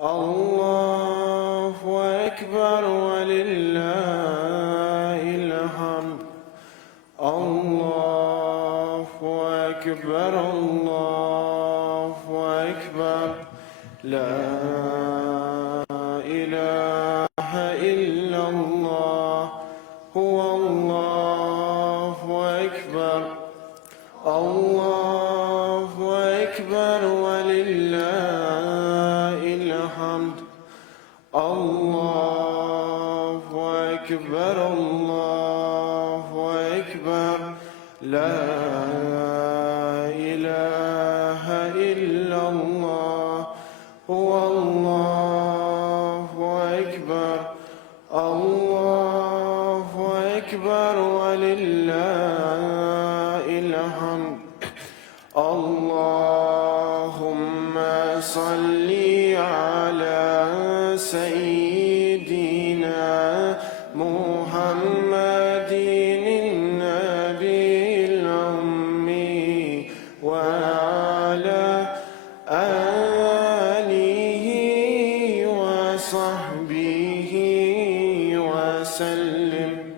Allahu Ekber ve lillahil hamd. Allahu Ekber, Allahu Ekber. La ilahe illallah. Huvallahu Ekber. Allahu Ekber ve lillahil hamd. Allahu Ekber, Allahu Ekber. La ilahe illallah. Huvallahu Ekber. Allahu Ekber ve lillahil hamd. Allahümme salli ala seyyidina Muhammedin nebil ummi ve ala alihi ve sahbihi ve sellim.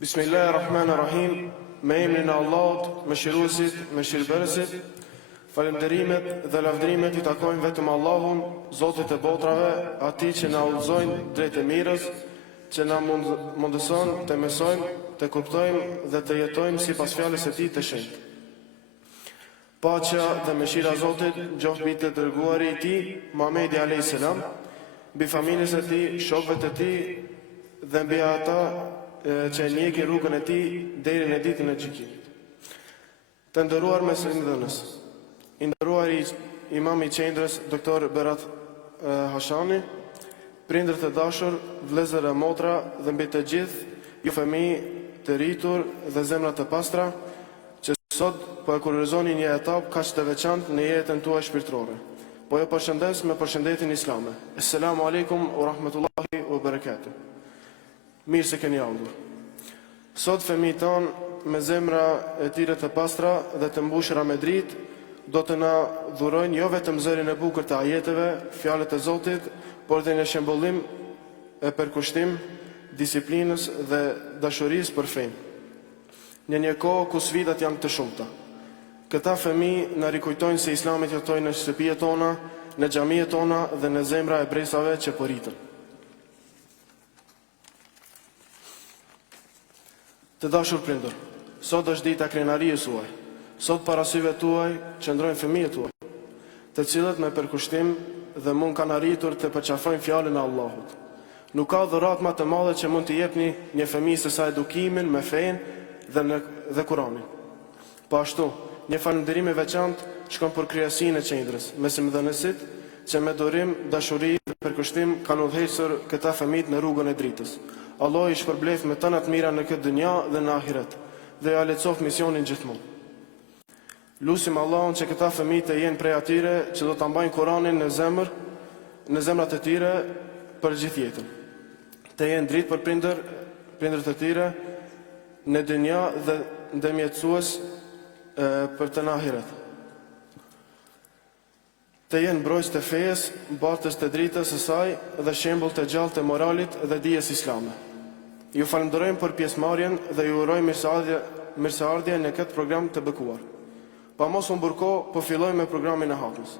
Bismillahirrahmanirrahim. Me emrin e Allahut, mëshiruesit, mëshirbërësit. Falënderimet dhe lavdrimet i takojnë vetëm Allahun, Zotit e botrave, atij që na udhëzojnë drejt e mirës, që na mundëson të mësojmë, të kuptojmë dhe të jetojmë sipas fjalës së Tij të shenjtë. Paqja dhe mëshira e Zotit qoftë mbi të dërguari i Tij, Muhamedi alayhis salam, mbi familjen e Tij, shokët e Tij dhe mbi ata që njeki rrugën e Tij deri në ditën e gjykimit. Të nderuar mesërimdhënës, i nderuari imam i qendrës Dr. Berat Hashani, prindër të dashur, vëllezër e motra dhe mbi të gjithë ju fëmijë të rritur dhe zemra të pastra, që sot po e kurrizoni një etapë kaq të veçantë në jetën tuaj shpirtërore. Po ju përshëndes me përshëndetjen islame. Assalamu alaikum wa rahmatullahi wa barakatuh. Mirë se keni ardhur. Sot fëmijët tanë me zemra e tyre të pastra dhe të mbushura me dritë do të na dhurojnë jo vetëm zërin e bukur të ajeteve, fjalët e Zotit, por dhe në shembullim e përkushtim, disiplinës dhe dashurisë për fenë. Në një kohë ku sfidat janë të shumta. Këta fëmijë na rikujtojnë se Islami jetojnë në shtëpijet tona, në xhamijet tona dhe në zemra e bresave që po rritën. Të dashur prindër, sot është dita e krenarisë suaj. Sot para syve tuaj qëndrojnë fëmijët tuaj, të cilët me përkushtim dhe mund kanë arritur të përqafojnë fjalën e Allahut. Nuk ka dhuratë më të madhe që mund t'i jepni një fëmijë se sa edukimin me fenë dhe Kur'anin. Po ashtu, një falënderim i veçantë shkon për kryesinë e qendrës, mesëmdhënësit që me durim, dashuri dhe përkushtim kanë udhëhequr këta fëmijë në rrugën e dritës. Allah i shpërblef me të të mira në këtë dynja dhe në ahiret, dhe ja lecoft misionin gjithmonë. Lusim Allahun që këta fëmijë të jenë prej atyre që do ta mbajnë Kur'anin në zemrat e tyre për gjithë jetën. Të jenë dritë për prindërit e tyre në dynja dhe ndërmjetësues për të në ahiret. Të jenë mbrojtës të fejes, bartës të dritës së saj dhe shembull të gjallë të moralit dhe dijes islame. Ju falenderojmë për pjesëmarrjen dhe ju urojmë mirëseardhje në këtë program të bekuar. Pa mos u mburko, po fillojmë me programin e hapës.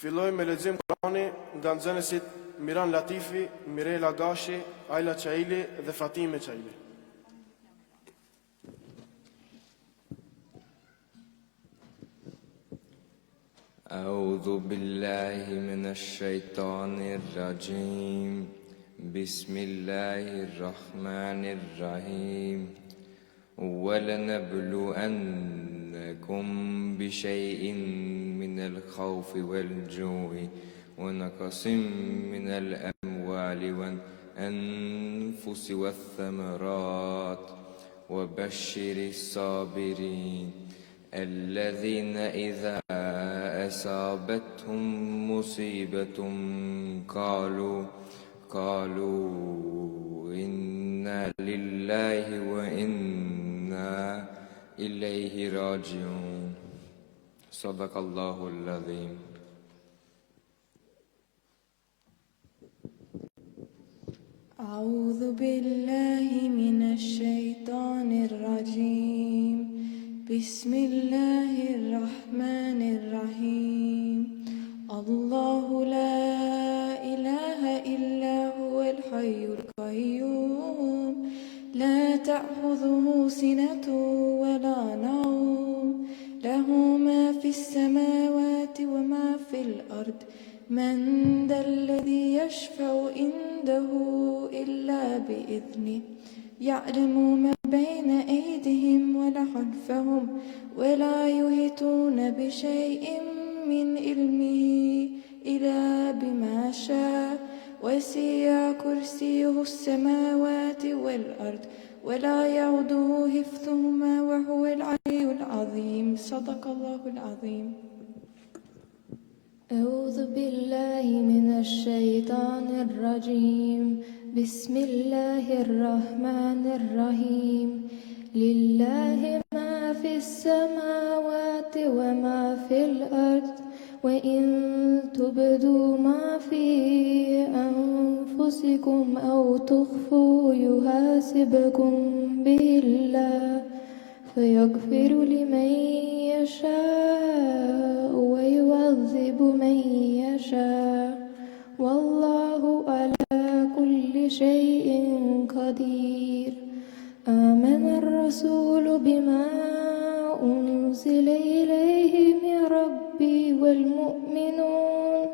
Fillojmë me lexim Kur'ani nga nxënësit Miran Latifi, Mirela Gashi, Ajla Çaili dhe Fatime Çaili. أعوذ بالله من الشيطان الرجيم بسم الله الرحمن الرحيم ولنبلونكم بشيء من الخوف والجوع ونقص من الأموال والأنفس والثمرات وبشر الصابرين الذين إذا أصابتهم مصيبة قالوا إنا إنا لله وإنا إليه راجعون صدق الله العظيم. أعوذ بالله من الشيطان الرجيم. بسم الله الرحمن الرحيم. الله لا إله إلا هو الحي القيوم لا تأخذه سنة ولا نوم له ما في السماوات وما في الأرض من ذا الذي يشفع عنده إلا بإذنه يعلم ما بين أيديهم ولا خلفهم ولا يحيطون بشيء من علمه إلا بما شاء وسع كرسيه السماوات والأرض ولا يعوده حفظهما وهو العلي العظيم صدق الله العظيم. أعوذ بالله من الشيطان الرجيم. بسم الله الرحمن الرحيم. لله ما في السماوات وما في الأرض وإن تبدوا ما في أنفسكم أو تخفوا يحاسبكم به الله فيغفر لمن يشاء ويعذب من يشاء والله على كل شيء قدير. آمن الرسول بما أنزل إليه من ربي والمؤمنون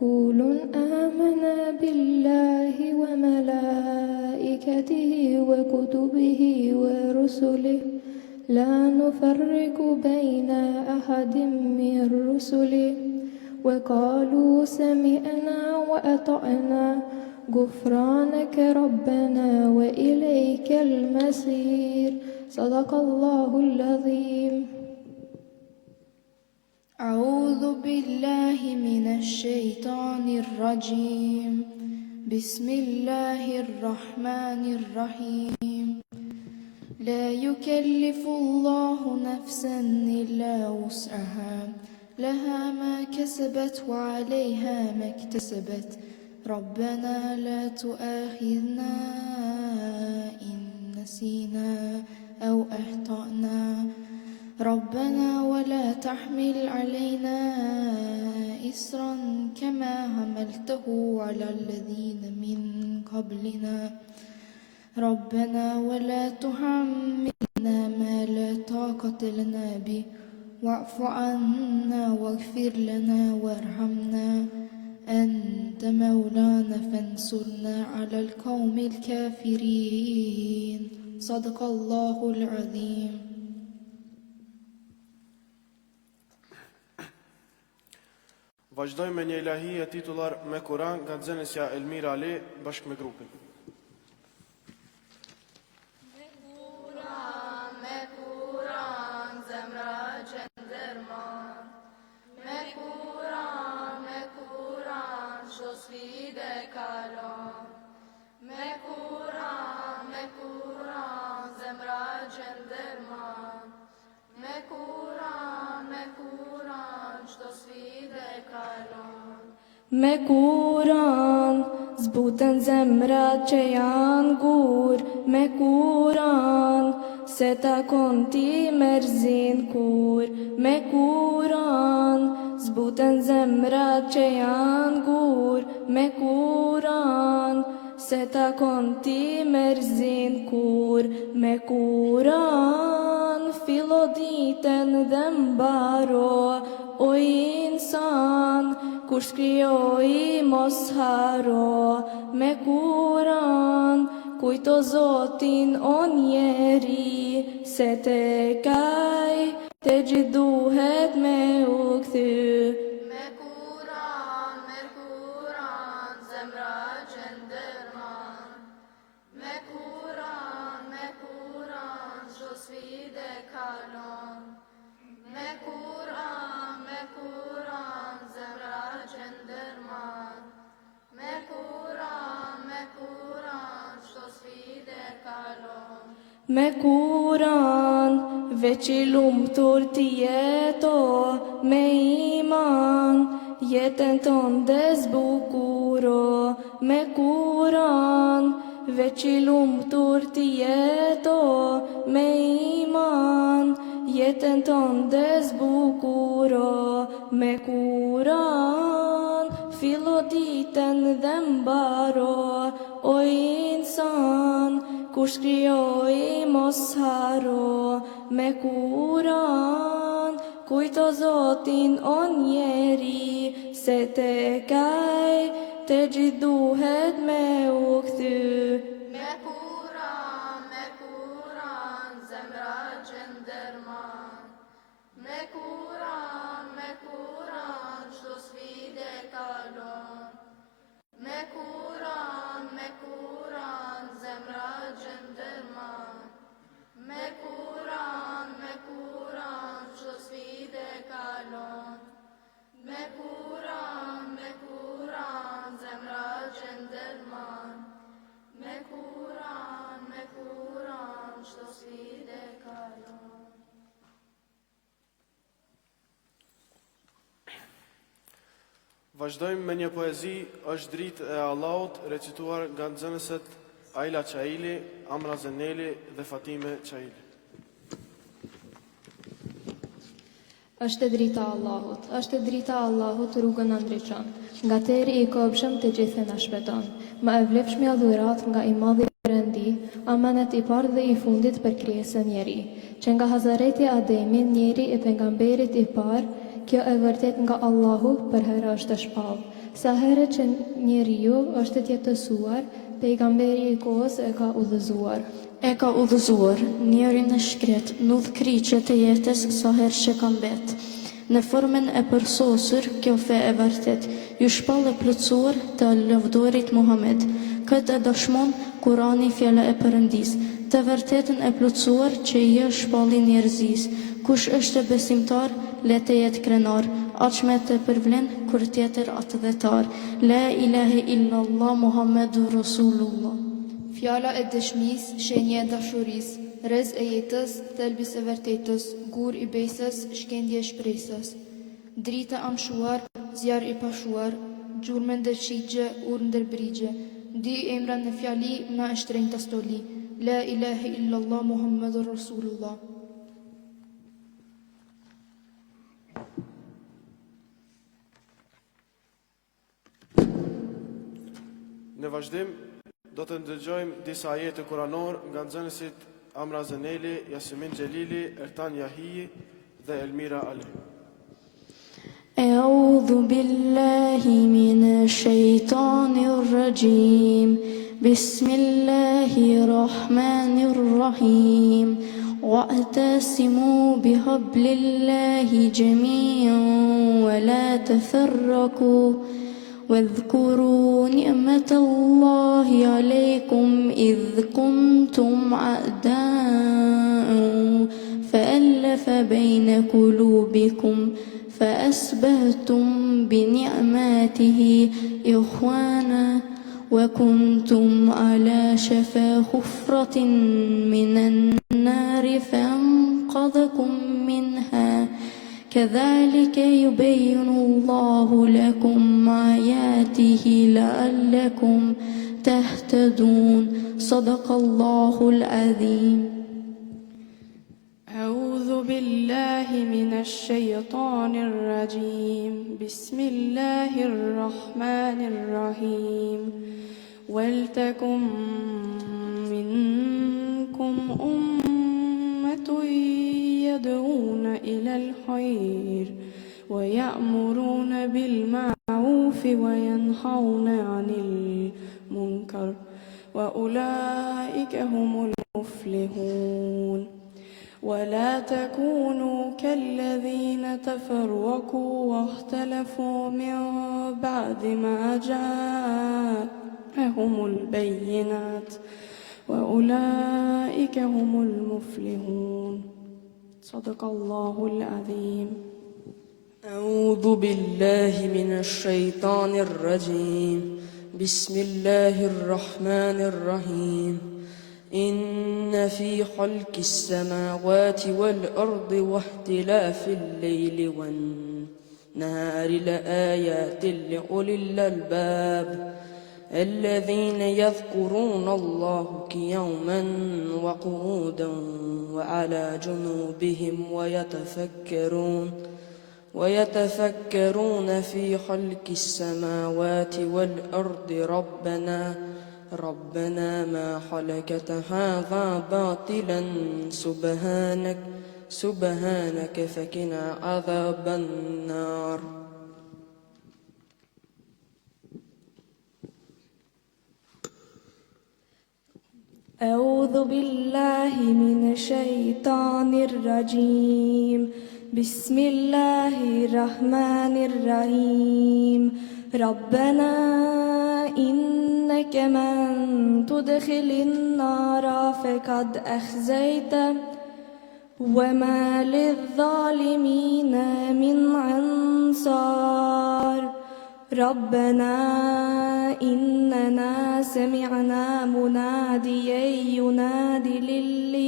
كل آمن بالله وملائكته وكتبه ورسله لا نفرق بين أحد من رسله وقالوا سمعنا وأطعنا غفرانك ربنا وإليك المصير صدق الله العظيم. أعوذ بالله من الشيطان الرجيم. بسم الله الرحمن الرحيم. لا يكلف الله نفسا إلا وسعها لها ما كسبت وعليها ما اكتسبت ربنا لا تؤاخذنا إن نسينا أو أخطأنا ربنا ولا تحمل علينا إصرا كما حملته على الذين من قبلنا ربنا ولا تحملنا ما لا طاقة لنا به واعف عنا واغفر لنا وارحمنا أنت مولانا فانصرنا على القوم الكافرين صدق الله العظيم. Vazhdojmë me një ilahije titullar me Kur'an nga nxënësja Elmira Ali bashkë me grupin. Me Kur'an zbuten zemrat që janë gur. Me Kur'an se takon ti merzin kur. Me Kur'an zbuten zemrat që janë gur. Me Kur'an se takon ti merzin kur. Me Kur'an fillo ditën dhe mbaro o insan kur shkrijoi mos haro. Me Kur'an kujto Zotin o njeri se te kaj te gjithë duhet me u kthy. Me Kur'an zemra gjendërman. Me Kur'an çdo sfidë kalon. Me Kur'an zemra gjendërman. Me Kur'an çdo sfidë me Kur'an, veç i lumtur ti jeto me iman, jetën ton dhe zbukuro me Kur'an, veç i lumtur ti jeto me iman, jetën ton dhe zbukuro me Kur'an. Fillo ditën dhe mbaro, o insan, kush krijoi mos haro me Kur'an. Kujto Zotin o njeri, se te kaj, te gjithë duhet me u kthy. Me Kur'an, zemra gjendërman. Me Kur'an, çdo sfide kalon. Me Kur'an, zemra gjendërman. Me Kur'an, çdo sfide kalon. Me Kur'an, zemra gjendërman. Me Kur'an, çdo sfide kalon. Vazhdojmë me një poezi, është dritë e Allahut, recituar nga nxënëset Aila Çaili, Amra Zeneli dhe Fatime Çaili. Është e drita Allahut, është e drita Allahut rrugën na ndriçon. Nga teri i kopshëm të gjithë na shpëton. Më e vlefshmja dhurat nga i madhi Perëndi, amanet i parë dhe i fundit për krijesën njeri. Që nga Hazareti Ademin, njeri e pejgamberit i parë, kjo e vërtet nga Allahu për herë është e shpallë. Sa herë që njeriu është tjetësuar, pejgamberi i kohës e ka udhëzuar. E ka udhëzuar njerin e shkret, nudh kriqet e jetës sa herë që ka mbet. Në formën e përsosur, kjo fe e vërtet, ju shpallë e plotësuar të lëvduarit Muhammed. Këtë e dëshmon Kurani fjala e Perëndis, të vërtetën e plotësuar që i është shpalli njerëzis. Kush është besimtar, le të jetë krenar, aqme të përvlen kur tjetër atë dhetar. La ilahe illallah Muhammedur Rasulullah. Fjala e dëshmis, shenje e dashuris, rrez e jetës, thelbis e vërtetës, gur i besës, shkendje e shpresës. Drita amshuar, zjar i pashuar, gjurme ndërshigje, ur ndërbrigje. Di emra në fjali, ma e shtrenjtë të stoli. La ilahe illallah Muhammedur Rasulullah. Në vazhdim, do të ndëgjojmë disa ajete kuranor nga nxënësit Amra Zeneli, Jasmin Xhelili, Ertan Yahiji dhe Elmira Ali. أعوذ بالله من الشيطان الرجيم بسم الله الرحمن الرحيم واعتصموا بحبل الله جميعا ولا تفرقوا واذكروا نعمة الله عليكم إذ كنتم أعداء فألف بين قلوبكم فأصبحتم بنعمته إخوانا وكنتم على شفا حفرة من النار فأنقذكم منها كذلك يبين الله لكم آياته لعلكم تهتدون صدق الله العظيم. أعوذ بالله من الشيطان الرجيم بسم الله الرحمن الرحيم ولتكن منكم أمة يدعون إلى الخير ويأمرون بالمعروف وينهون عن المنكر وأولئك هم المفلحون. ولا تكونوا كالذين تفرقوا واختلفوا من بعد ما جاءهم البينات وأولئك هم المفلحون. صدق الله العظيم. أعوذ بالله من الشيطان الرجيم بسم الله الرحمن الرحيم إن في خلق السماوات والأرض واختلاف الليل والنهار لآيات لأولي الألباب الذين يذكرون الله قياما وقعودا وعلى جنوبهم ويتفكرون في خلق السماوات والأرض ربنا ما خلقت هذا باطلا سبحانك فقنا عذاب النار. أعوذ بالله من الشيطان الرجيم بسم الله الرحمن الرحيم ربنا إنك من تدخل النار فقد أخزيته وما للظالمين من أنصار ربنا إننا سمعنا مناديا ينادي للإيمان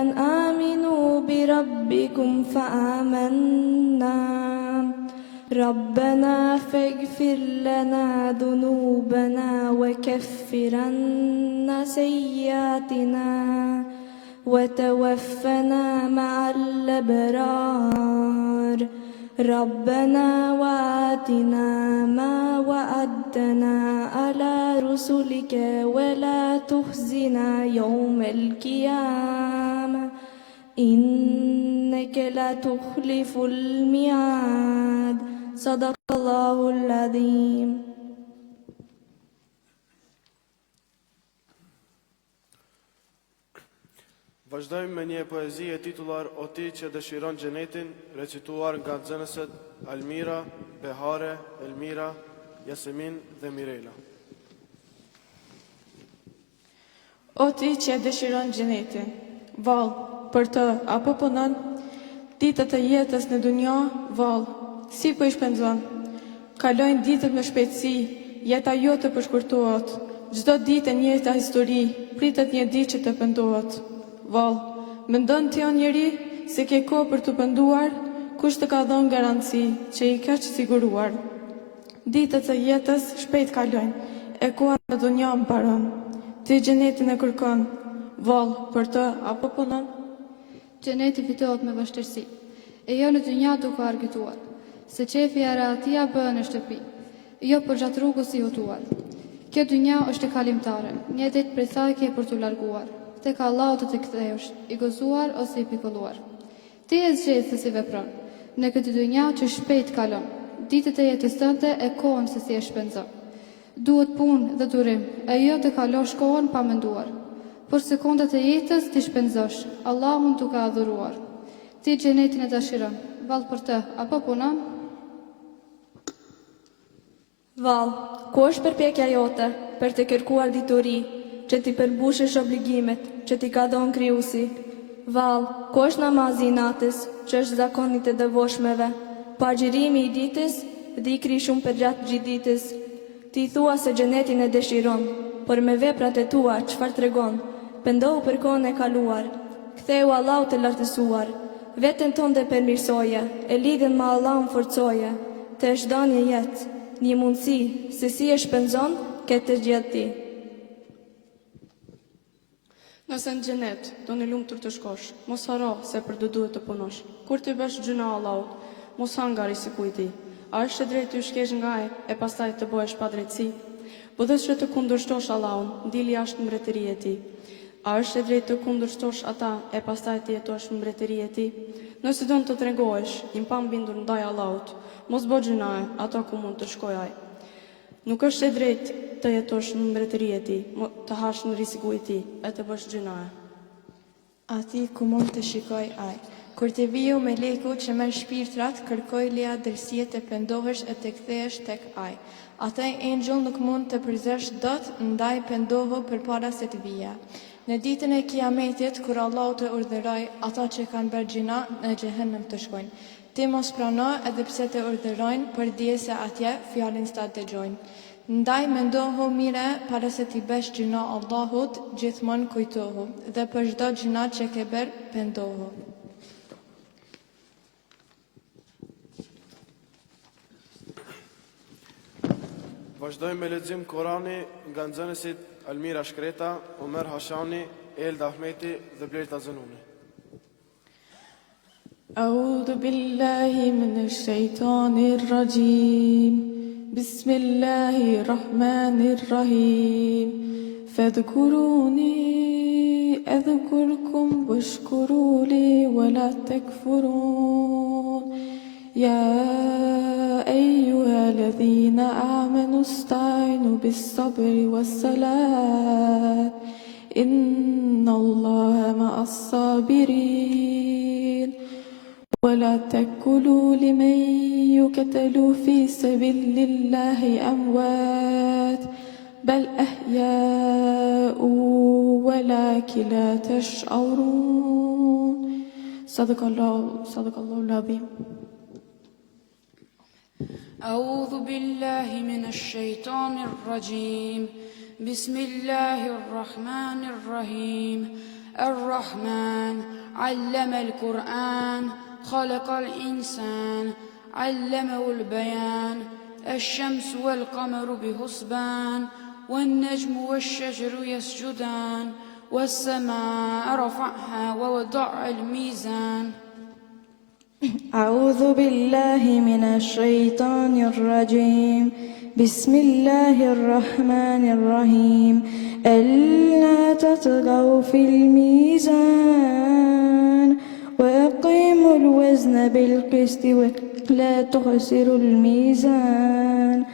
أن آمنوا بربكم فآمنا ربنا فاغفر لنا ذنوبنا وكفر عنا سيئاتنا وتوفنا مع الأبرار ربنا وآتنا ما وعدتنا على رسلك ولا تخزنا يوم القيامة إنك لا تخلف الميعاد صدق الله العظيم. Vazhdojmë me një poezi e titullar O ti që dëshiron xhenetin, recituar nga nxënësit Almira, Behare, Elmira, Yasemin dhe Mirela. O ti që dëshiron xhenetin, vallë, për të apo punon, ditët e jetës në dunja, vallë, si po i shpenzon. Kalojnë ditët me shpejtësi, jeta jote përshkurtohet, çdo ditë njëjta histori, pritet një ditë që të pendohet. Vallë, mendon ti o njeri se ke kohë për të penduar, kush të ka dhënë garanci që i ka siguruar. Ditët e jetës shpejt kalojnë, e koha në dunja mbaron. Ti xhenetin e kërkon, vallë, për të apo punon? Xheneti fitohet me vështirësi, e jo në dunja duke argëtuar, se qefi e rahatia bëhen në shtëpi, jo për gjatë rrugës i hutuar. Kjo dunja është e kalimtare, një ditë prej saj ke për t'u larguar. Tek Allahu të kthehesh, i gëzuar ose i pikolluar. Ti e zgjedh se si vepron, në këtë dunja që shpejt kalon, ditët e jetës tënde e kohën se si e shpenzon. Duhet punë dhe durim, e jo të kalosh kohën pa menduar. Por sekondat e jetës ti shpenzosh, Allahun duke adhuruar. Ti xhenetin e dëshiron, vallë për të apo punon? Vallë, ku është përpjekja jote për të kërkuar dituri, që ti përbushesh obligimet që ti ka dhënë Krijuesi? Vallë, ku është namazi i natës, që është zakoni i devotshmeve, pa agjërimi i ditës, dhikri shumë për gjatë gjithë ditës? Ti thua se xhenetin e dëshiron, por me veprat e tua çfarë tregon? Pendohu për kohën e kaluar, ktheu Allahut të lartësuar, veten tënde përmirësoje, e lidhen me Allahun forcoje, të shdo një jetë, një mundësi, se si e shpenzon këtë të gjithë ti. Nëse në xhenet do në lumtur të shkosh, mos haro se për do duhet të punosh. Kur të bësh gjuna Allahut, mos hangari si kujti. A është e drejtë të shkesh nga e pastaj të bëhesh pa drejtësi? Bëdhës që të kundërshtosh Allahun, ndili jashtë mbretërie e tij. A është e drejtë të kundërshtosh ata e pastaj të jetosh në mbretërie e tij? Nëse don të tregohesh i pambindur ndaj Allahut, mos bëj gjuna ato ku mund të shkojë ai. Nuk është e drejtë të jetosh në mbretërie e tij, të hash në rreziku i tij e të bësh gjuna. Ati ku mund të shikoj ai. Kur të viju me leku që merr shpirtrat, kërkoj leja dërsije të pendohesh e të kthehesh tek ai. Ata angel nuk mund të përzesh dot, ndaj pendohu përpara se të vija. Në ditën e Kiametit, kur Allahu të urdhëroj ata që kanë bërë gjina në xhehenem të shkojnë. Ti Ti mos prano edhe pse të urdhërojnë, për dije se atje fjalën s'ta dëgjojnë. Ndaj mendohu mire para se t'i besh gjuna Allahut, gjithmonë kujtohu, dhe për çdo gjuna që ke bërë pendohu. Vazhdojmë me lexim Kurani nga nxënësit Almira Shkreta, Omer Hashani, Elda Ahmeti dhe Blerta Zenuni. أعوذ بالله من الشيطان الرجيم بسم الله الرحمن الرحيم فاذكروني أذكركم واشكروا لي ولا تكفرون يا أيها الذين آمنوا استعينوا بالصبر والصلاة إن الله مع الصابرين ولا تأكلوا لمن يقتل في سبيل الله أموات بل أحياء ولكن لا تشعرون صدق الله العظيم. أعوذ بالله من الشيطان الرجيم بسم الله الرحمن الرحيم الرحمن علم القرآن خلق الإنسان علمه البيان الشمس والقمر بحسبان والنجم والشجر يسجدان والسماء رفعها ووضع الميزان أعوذ بالله من الشيطان الرجيم بسم الله الرحمن الرحيم ألا تطغوا في الميزان وأقيموا الوزن بالقسط ولا تخسروا الميزان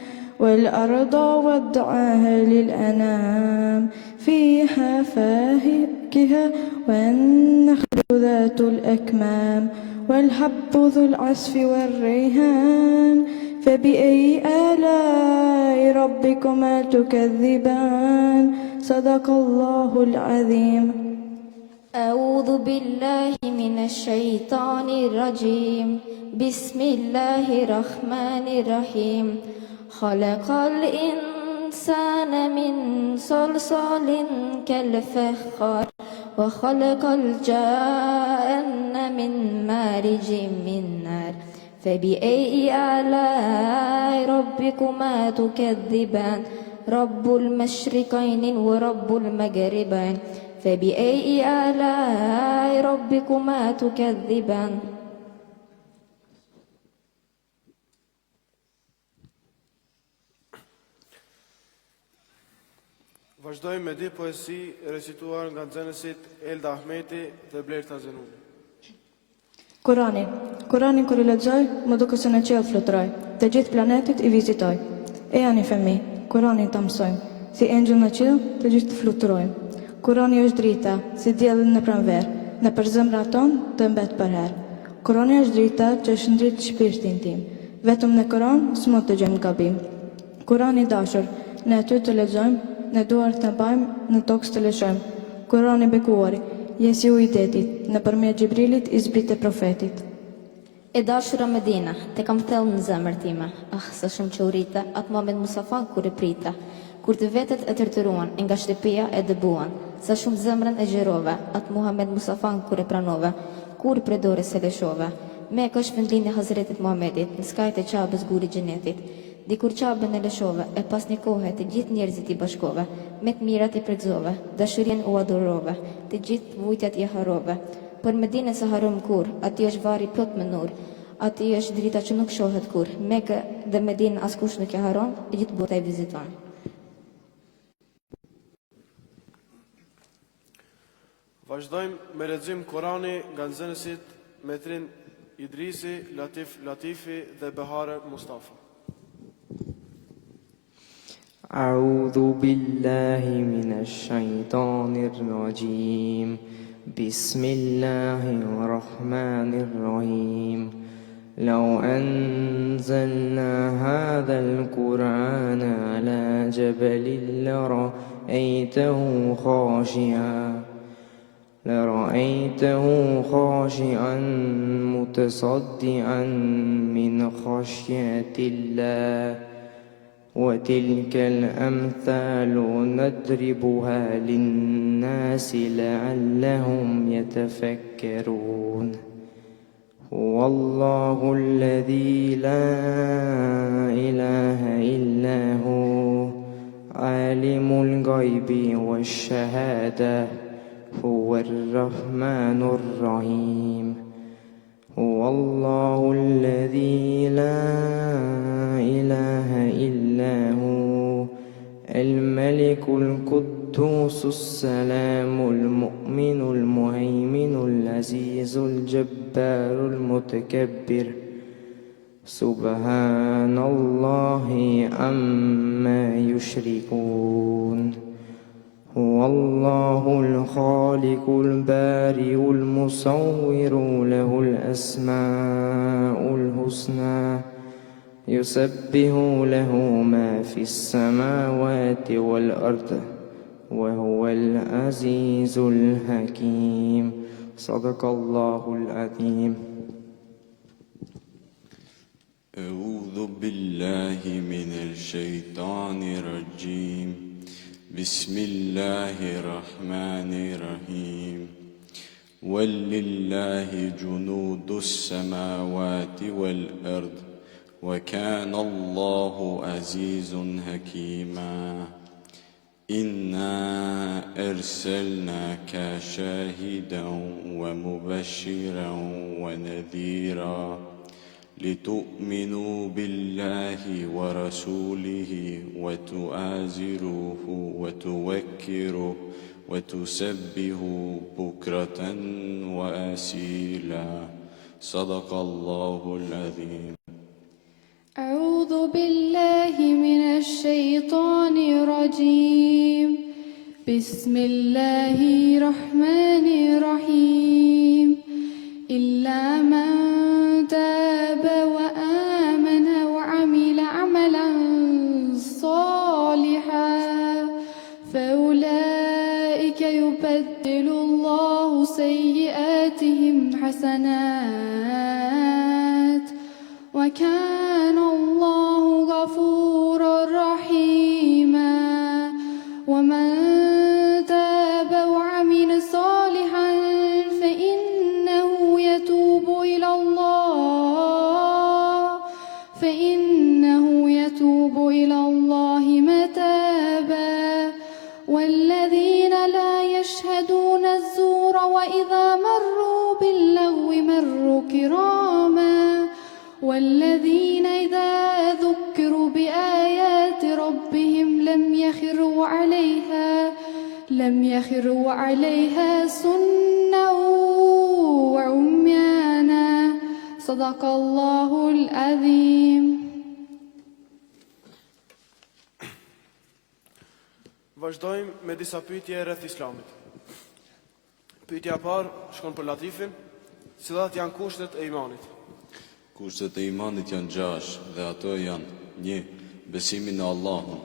والأرض وضعها للأنام فيها فاكهة والنخل ذات الأكمام والحب ذو العصف والريحان فبأي آلاء ربكما تكذبان صدق الله العظيم. أعوذ بالله من الشيطان الرجيم بسم الله الرحمن الرحيم خلق الإنسان من صلصال كالفخار وخلق الجان من مارج من نار فبأي آلاء ربكما تكذبان رب المشرقين ورب المغربين فبأي آلاء ربكما تكذبان. Vazhdojmë me di poesi recituar nga nxënësit Elda Ahmeti dhe Blerta Zenuni. Kurani kur I lexoj, më duket se në qiell fluturoj, të gjithë planetit I vizitoj. E janë I fëmijë, Kurani ta mësojmë, si engjëll në qiell, të gjithë të fluturojmë. Kurani është drita, si dielli në pranverë, në për zemrat tonë të mbet për herë. Kurani është drita që shndrit shpirtin tim, vetëm në Kur'an s'mund të gjejmë gabim. Kurani I dashur, ne aty të lexojmë, në duar të mbajmë, në tokë të lëshojmë. Kurani bekuari, jesi u I detit, në përmjet Gjibrilit I zbrit e profetit. E dashura Medina, te kam thellë në zemër time, sa shumë që urita, atë Muhammed Mustafa kur e prita, kur të vetet e tërtëruan, nga shtëpia e dëbuan, sa shumë zemrën e gjerove, atë Muhammed Mustafa kur e pranove, kur pre dore se leshove. Me kësh vendlini Hazretit Muhammedit, në skajt e qabës guri gjenetit, dikur qabën e leshove, e pas një kohë të gjithë njerëzit I bashkove, me të mirat I pregzove, dashurien u adorove, të gjithë vujtjat I harove. Për Medinën se harom kur, ati është vari plot me nur, ati është drita që nuk shohet kur, Mekë dhe Medinën askush nuk e haron, e gjithë bota I viziton. Vazhdojmë me lexim Kurani nga nxënësit Metrin Idrisi, Latif Latifi dhe Behare Mustafa. أعوذ بالله من الشيطان الرجيم بسم الله الرحمن الرحيم لو أنزلنا هذا القرآن على جبل لرأيته خاشعا لرأيته خاشعا متصدعا من خشية الله وتلك الأمثال نضربها للناس لعلهم يتفكرون هو الله الذي لا إله إلا هو عالم الغيب والشهادة هو الرحمن الرحيم هو الله الذي لا إله إلا هو الملك القدوس السلام المؤمن المهيمن العزيز الجبار المتكبر سبحان الله عما يشركون هو الله الخالق البارئ المصور له الأسماء الحسنى يسبح له ما في السماوات والأرض وهو العزيز الحكيم صدق الله العظيم أعوذ بالله من الشيطان الرجيم بسم الله الرحمن الرحيم ولله جنود السماوات والأرض وكان الله عزيزا حكيما إنا أرسلناك شاهدا ومبشرا ونذيرا لتؤمنوا بالله ورسوله وتعازروه وتوكروه وتسبحوا بكرة وأصيلا صدق الله العظيم أعوذ بالله من الشيطان الرجيم بسم الله الرحمن الرحيم إلا من تاب وآمن وعمل عملا صالحا فأولئك يبدل الله سيئاتهم حسنات وكان الله غفورا رحيما ومن تاب وعمل صالحا فإنه يتوب إلى الله متابا والذين لا يشهدون الزور وإذا مروا باللغو مروا كراما والذين إذا ذكروا بآيات ربهم لم يخروا عليها سنا وعميانا صدق الله العظيم. Vazhdojmë me disa pyetje rreth Islamit. Pyetja e parë shkon për Latifin, cilat janë kushtet e imanit? Kushtet e imanit janë 6 dhe ato janë: 1. Besimin në Allahun;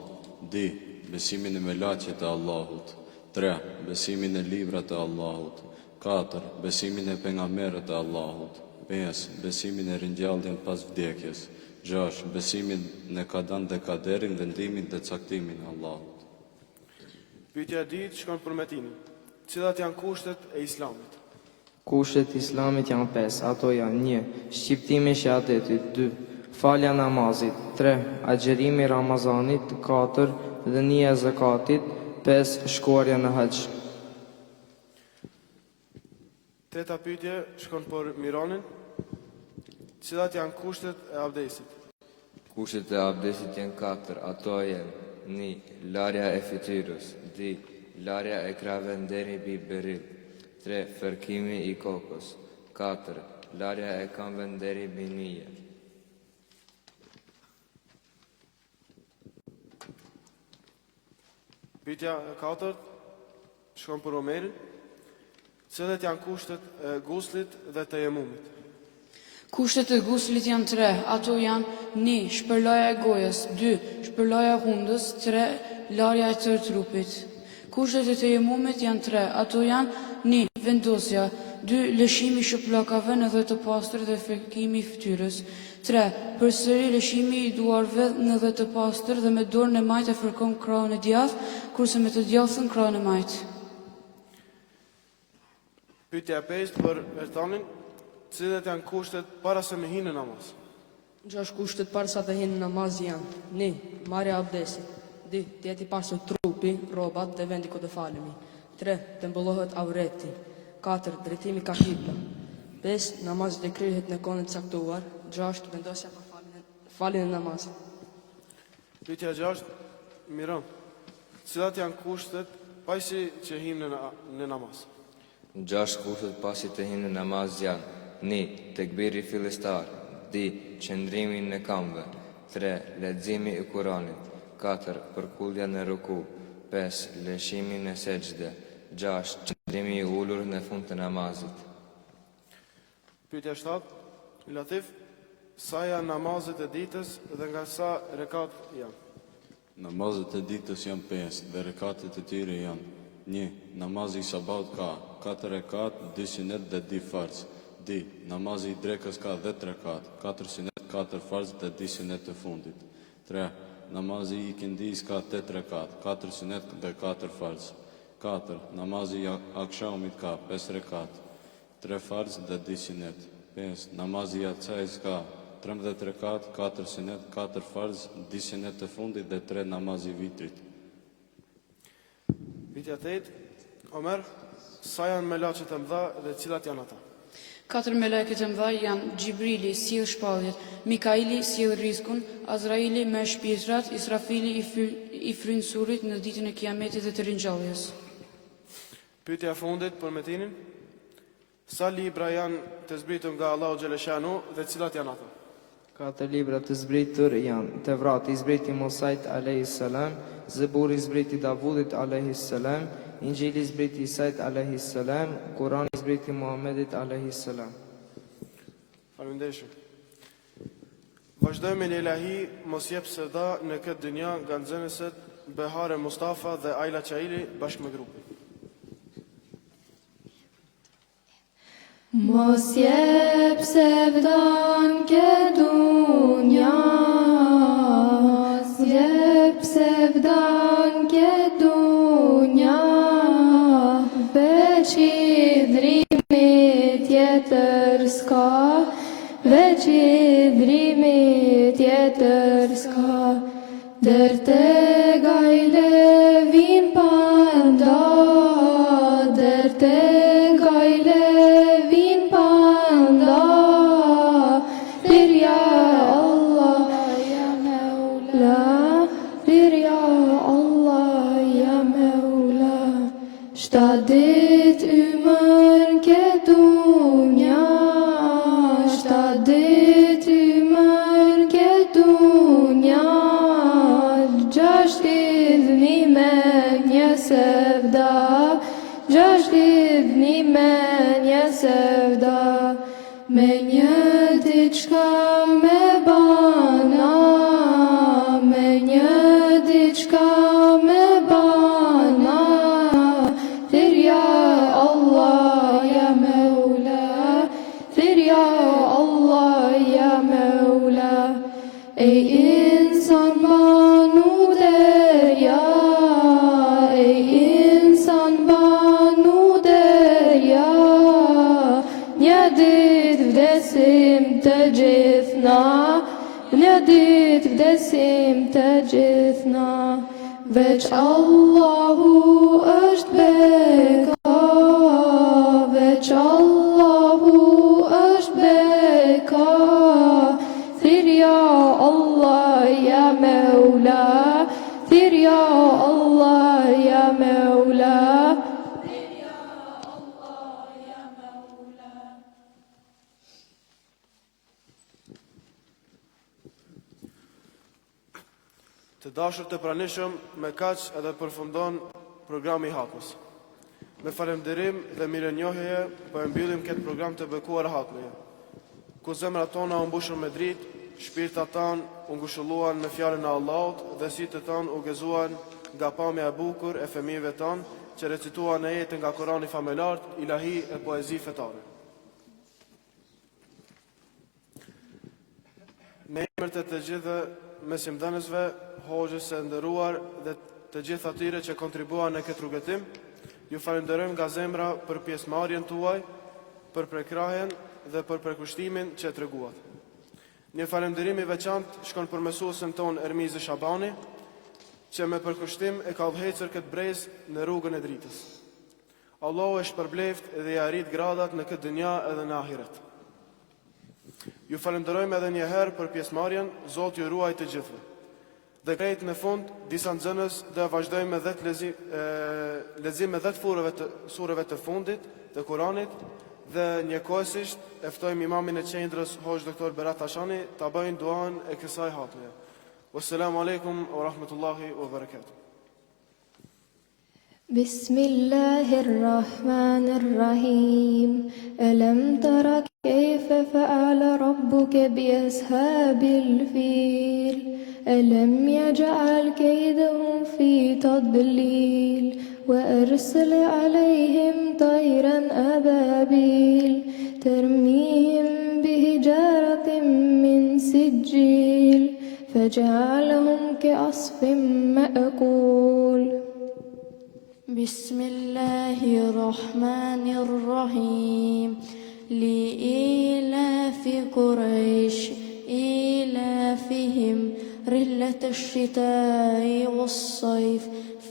2. Besimin në melaqet e Allahut; 3. Besimin në librat e Allahut; 4. Besimin në pejgamberët e Allahut; 5. Besimin në ringjalljen pas vdekjes; 6. Besimin në kadan dhe kaderin, vendimin dhe caktimin e Allahut. Pyetja e dytë shkon për Metinin. Cilat janë kushtet e Islamit? Kushtet e Islamit janë 5. Ato janë: 1. Shqiptimi i shahadetit; 2. Falja namazit; 3. Agjerimi i Ramazanit; 4. Dhënia e zakatit; 5. Shkuarja në haxh. Teta pyetje shkon për Miranin. Cilat janë kushtet e abdesit? Kushtet e abdesit janë 4. Ato janë: 1. Larja e fytyrës; 2. Larja e krave deri mbi beril; 3. Fërkimi i kokës; 4. Larja e këmbëve deri mbi nije. Pyetja e katërt shkon për Omerin. Cilat janë kushtet e guslit dhe tejemumit? Kushtet e guslit janë 3. Ato janë: 1. Shpërlaja e gojës; 2. Shpërlaja e hundës; 3. Larja e tërë trupit. Kushtet e tejemumit janë 3, ato janë 1. Vendosja, 2. Lëshimi i shpëllakave në dhe të pastër dhe fërkimi i fytyrës. 3. Përsëri lëshimi i duarve në dhe të pastër dhe me dorën e majtë e fërkon krahun e djathtë, kurse me të djathtën krahun e majtë. Pyetja e 5 për Ertanin, cilat janë kushtet para se me hinë në namaz? 6 kushtet para sa të hinë në namaz janë: 1. Marrja e abdesit. 2. Të jetë i pasur trupi, rrobat dhe vendi ku të falemi. 3. Të mbullohet aureti. 4. Drejtimi ka kibla. 5. Namazi të kryhet në kohën e caktuar. 6. Vendosja për faljen e namazit. Pyetja 6, Miran, cilat janë kushtet pasi që hinë në namaz? 6 kushtet pasi të hinë në namaz janë: 1. Tekbiri fillestar. 2. Qëndrimi në këmbë. 3. Leximi i Kuranit. 4. Përkullja në ruku. 5. Lëshimi në sejdë. 6. Qëndrimi i ulur në fund të namazit. Pyetja 7, Latif, sa janë namazet e ditës dhe nga sa rekat janë? Namazet e ditës janë 5 dhe rekatet e tyre janë: 1. Namazi i sabat ka 4 rekat, 2 sunet dhe 2 farz. 2. Namazi i drekës ka 10 rekat, 4 sunet, 4 farz dhe 2 sunet të fundit. 3. Namazi i ikindis ka 8 rekat, 4 sunet dhe 4 farz. 4. Namazi i akshamit ka 5 rekat, 3 farz dhe 2 sunet. 5. Namazi i acajs ka 13 rekat, 4 sunet, 4 farz, 2 sunet të fundit dhe 3 namazi i vitrit. Pyetja 8, Omer, sa janë melaqet e mëdha dhe cilat janë ata? 4 meleket e mëdha janë Gjibrili, sjell shpalljet, Mikaili, sjell rrezikun, Azraili me shpirzat, Israfili i fryn surrit në ditën e Kiametit dhe të ringjalljes. Pyetja e fundit për Metinin, sa libra janë të zbritur nga Allahu Xheleshanu dhe cilat janë ata? 4 libra të zbritur janë Tevrati i zbriti Musait a.s., Zeburi i zbriti Davudit a.s., Injili i zbriti Isait a.s., Kurani i zbriti Muhammedit a.s. Faleminderit. Vazhdojmë në ilahi, mos jep sevda në këtë dynja nga nxënësit Behare Mustafa dhe Ajla Qaili bashkë me grupin. Mos jep sevdan ke dunja, mos jep sevdan ke dunja, veç idhrimi tjetër s'ka, veç idhrimi tjetër s'ka, dërte gajle vin panda, dërte gajle Shtadit ymër ke dunja, shtadit ymër ke dunja, 6 idhni me një sevda, 6 idhni me një sevda, me një diçka me bana, me një diçka me bana. Ey insan banu derya, ey insan banu derya, një ditë vdesim të gjithna, një ditë vdesim të gjithna, veç Allahu është beka, veç Allahu është beka, thirja Allah ya Mevla, thirja Allah ya Mevla. Të dashur të pranishëm, me kaq edhe përfundon programi i Hatmës. Me falënderim dhe mirënjohje po e mbyllim këtë program të bekuar Hatmëje, ku zemrat tona u mbushën me dritë, shpirtat tanë u ngushëlluan me fjalën e Allahut dhe sytë tanë u gëzuan nga pamja e bukur e fëmijëve tanë që recitua në jetën nga Kurani familart, ilahi e poezi fetare. Me emër të gjithë mesimdhënësve, hoxhës së nderuar dhe të gjithë atyre që kontribuan në këtë rrugëtim, ju falenderojmë nga zemra për pjesëmarrjen tuaj, për prekrahjen dhe për përkushtimin që treguat. Një falenderim i veçantë shkon për mësuesin ton Ermizi Shabani, që me përkushtim e ka udhëhequr këtë brezë në rrugën e dritës. Allahu e shpërbleft dhe i arrit gradat në këtë dynja edhe në ahiret. Ju falenderojmë edhe një herë për pjesëmarrjen, Zoti ju ruaj të gjithëve. Dhe krejt në fund, disa nxënës dhe vazhdojmë me 10 lexim me 10 sureve të fundit të Kuranit dhe njëkohësisht eftojmë imamin e qendrës Hoxh Doktor Berat Hashani ta bëjnë duan e kësaj hapje. Wassalamu alaikum wa rahmatullahi wa barakatuh. بسم الله الرحمن الرحيم ألم تر كيف فعل ربك بأصحاب الفيل ألم يجعل كيدهم في تضليل وأرسل عليهم طيرا أبابيل ترميهم بحجارة من سجيل فجعلهم كعصف مأكول بسم الله الرحمن الرحيم لإيلاف قريش إيلافهم رحلة الشتاء والصيف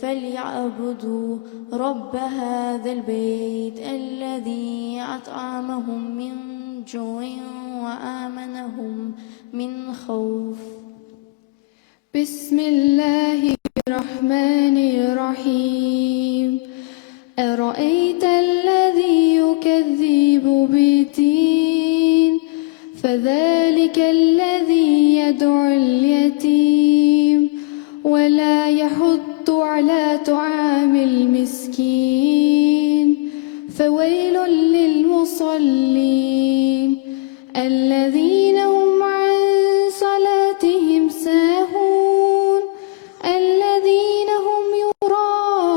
فليعبدوا رب هذا البيت الذي أطعمهم من جوع وآمنهم من خوف. بسم الله الرحمن الرحيم أرأيت الذي يكذب بالدين فذلك الذي يدعو اليتيم ولا يحض على طعام المسكين فويل للمصلين الذين هم عن صلاتهم ساهون الذين هم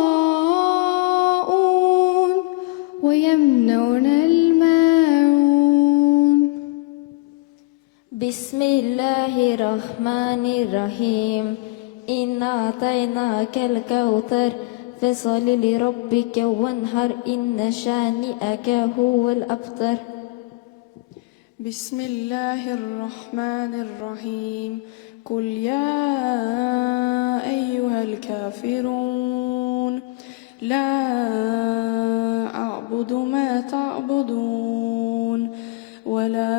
يراءون ويمنعون الماعون. بسم الله الرحمن الرحيم إنا أعطيناك الكوثر فصل لربك وانحر إن شانئك هو الأبتر. بسم الله الرحمن الرحيم قل يا أيها الكافرون لا أعبد ما تعبدون ولا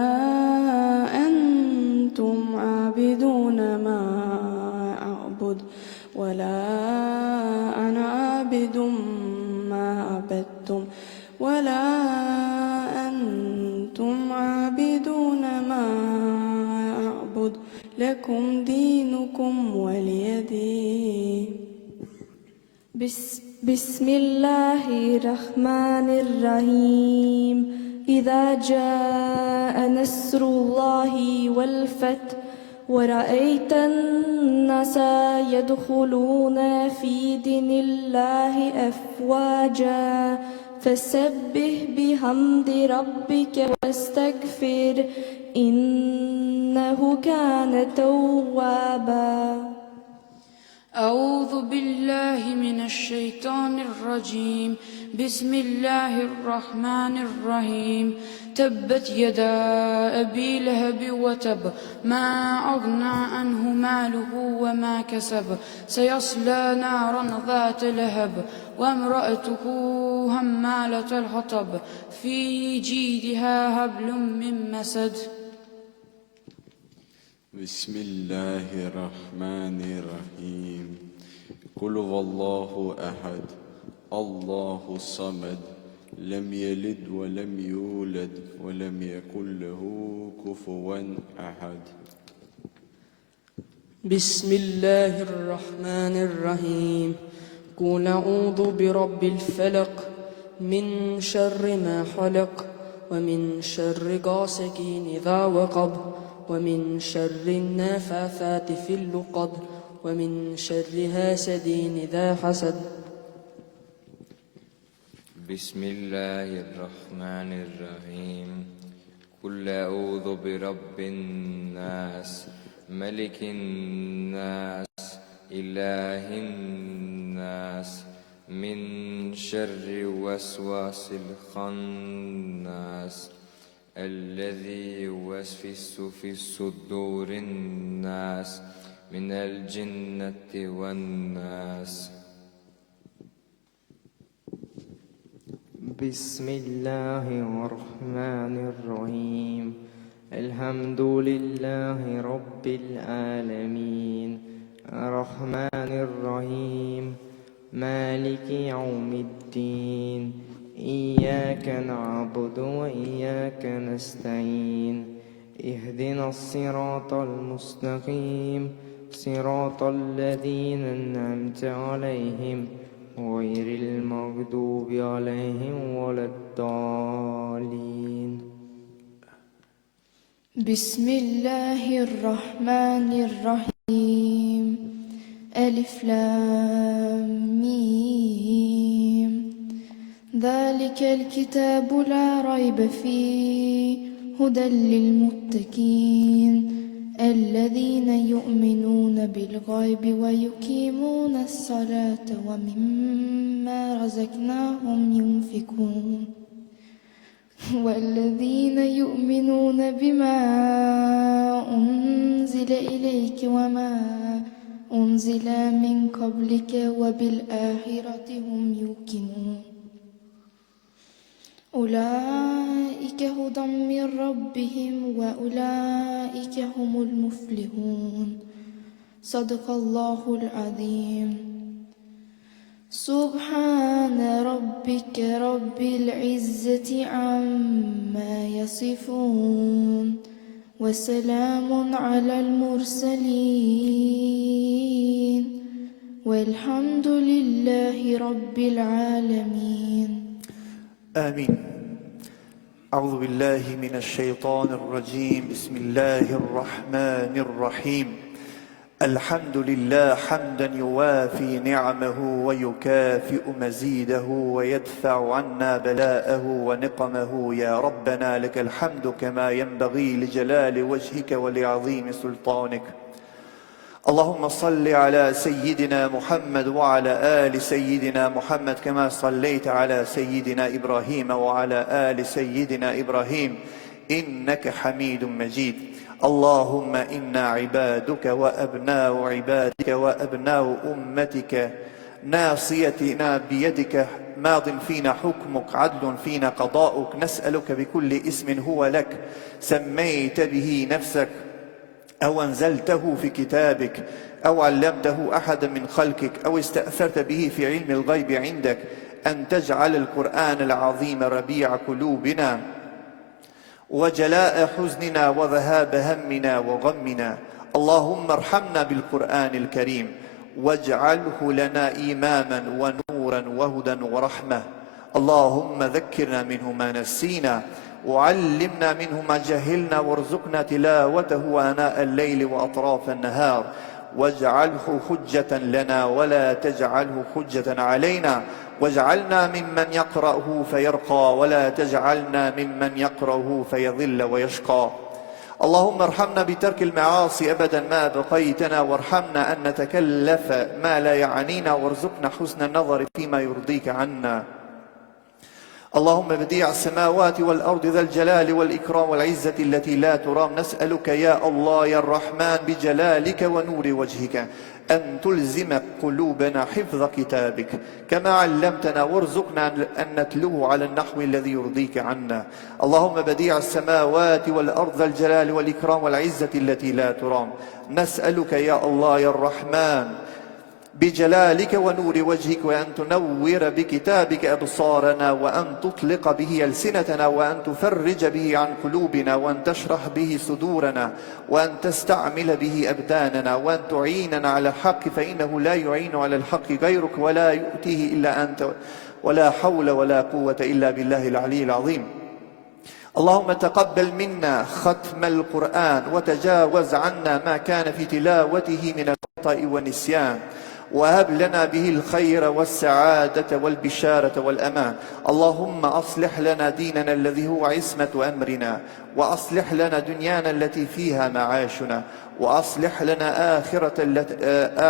أنتم عابدون ما أعبد ولا أنا عابد ما عبدتم ولا أنتم عابدون ما أعبد لكم دينكم ولي دين. بسم الله الرحمن الرحيم إذا جاء نصر الله والفتح ورأيت الناس يدخلون في دين الله أفواجا فسبح بحمد ربك واستغفر إنه كان توابا. أعوذ بالله من الشيطان الرجيم بسم الله الرحمن الرحيم تبت يدا أبي لهب وتب ما أغنى عنه ماله وما كسب سيصلى نارا ذات لهب وامرأته همالة الحطب في جيدها حبل من مسد. بسم الله الرحمن الرحيم قل هو الله أحد الله الصمد لم يلد ولم يولد ولم يكن له كفوا أحد. بسم الله الرحمن الرحيم قل أعوذ برب الفلق من شر ما خلق ومن شر غاسق إذا وقب ومن شر النفاثات في اللقد ومن شر حاسد إذا حسد. بسم الله الرحمن الرحيم. قل أعوذ برب الناس ملك الناس إله الناس من شر وسواس الخناس الذي يوسوس في صدور الناس من الجنة والناس. بسم الله الرحمن الرحيم. الحمد لله رب العالمين الرحمن الرحيم مالك يوم الدين إياك نعبد وإياك نستعين اهدنا الصراط المستقيم صراط الذين أنعمت عليهم غير المغضوب عليهم ولا الضالين. بسم الله الرحمن الرحيم ألف لام ميم ذلك الكتاب لا ريب فيه هدى للمتقين الذين يؤمنون بالغيب ويقيمون الصلاة ومما رزقناهم ينفقون والذين يؤمنون بما أنزل إليك وما أنزل من قبلك وبالآخرة هم يوقنون أولئك هدى من ربهم وأولئك هم المفلحون. صدق الله العظيم. سبحان ربك رب العزة عما يصفون وسلام على المرسلين والحمد لله رب العالمين. آمين. أعوذ بالله من الشيطان الرجيم. بسم الله الرحمن الرحيم. الحمد لله حمدا يوافي نعمه ويكافئ مزيده ويدفع عنا بلاءه ونقمه. يا ربنا لك الحمد كما ينبغي لجلال وجهك ولعظيم سلطانك. اللهم صل على سيدنا محمد وعلى آل سيدنا محمد كما صليت على سيدنا إبراهيم وعلى آل سيدنا إبراهيم إنك حميد مجيد. اللهم إنا عبادك وأبناء عبادك وأبناء أمتك ناصيتنا بيدك ماض فينا حكمك عدل فينا قضاؤك. نسألك بكل اسم هو لك سميت به نفسك أو أنزلته في كتابك أو علمته أحدا من خلقك أو استأثرت به في علم الغيب عندك أن تجعل القرآن العظيم ربيع قلوبنا وجلاء حزننا وذهاب همنا وغمنا. اللهم ارحمنا بالقرآن الكريم واجعله لنا إماما ونورا وهدى ورحمة. اللهم ذكرنا منه ما نسينا وعلمنا منه ما جهلنا وارزقنا تلاوته آناء الليل وأطراف النهار واجعله حجة لنا ولا تجعله حجة علينا. واجعلنا ممن يقرأه فيرقى ولا تجعلنا ممن يقرأه فيضل ويشقى. اللهم ارحمنا بترك المعاصي أبدا ما بقيتنا وارحمنا أن نتكلف ما لا يعنينا وارزقنا حسن النظر فيما يرضيك عنا. اللهم بديع السماوات والأرض ذا الجلال والإكرام والعزة التي لا ترام نسألك يا الله يا الرحمن بجلالك ونور وجهك أن تلزم قلوبنا حفظ كتابك كما علمتنا وارزقنا أن نتلوه على النحو الذي يرضيك عنا. اللهم بديع السماوات والأرض ذا الجلال والإكرام والعزة التي لا ترام نسألك يا الله يا الرحمن بجلالك ونور وجهك وأن تنور بكتابك أبصارنا وأن تطلق به ألسنتنا وأن تفرج به عن قلوبنا وأن تشرح به صدورنا وأن تستعمل به أبداننا وأن تعيننا على الحق فإنه لا يعين على الحق غيرك ولا يؤتيه إلا أنت ولا حول ولا قوة إلا بالله العلي العظيم. اللهم تقبل منا ختم القرآن وتجاوز عنا ما كان في تلاوته من الخطأ والنسيان وهب لنا به الخير والسعادة والبشارة والأمان. اللهم أصلح لنا ديننا الذي هو عصمة أمرنا، وأصلح لنا دنيانا التي فيها معاشنا، وأصلح لنا